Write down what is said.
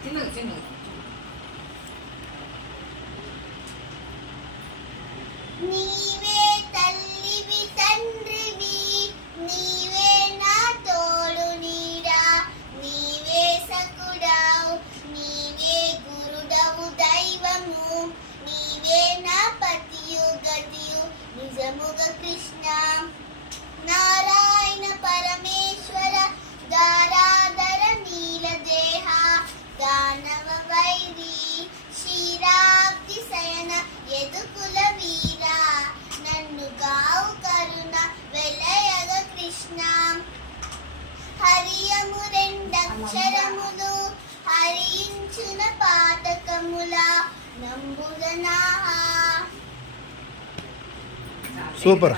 చిన్నగా చిన్నగా నీవే తల్లివి తండ్రివి నీవే నా తోడు నీడా నీవే సకుడావు నీవే గురుడవు దైవము నీవే నా పతియు గతియు నిజముగ కృష్ణ నారాయణ పరమేశ్వర దారాధర నీలదేహ దానవ వైరి క్షీరాబ్ది శయన యదుకుల వీర నన్ను గావు కరుణ వెలయగ కృష్ణ హరియము రెండక్షరములు హరించున పాతకముల నంబుగనా. సూపర్.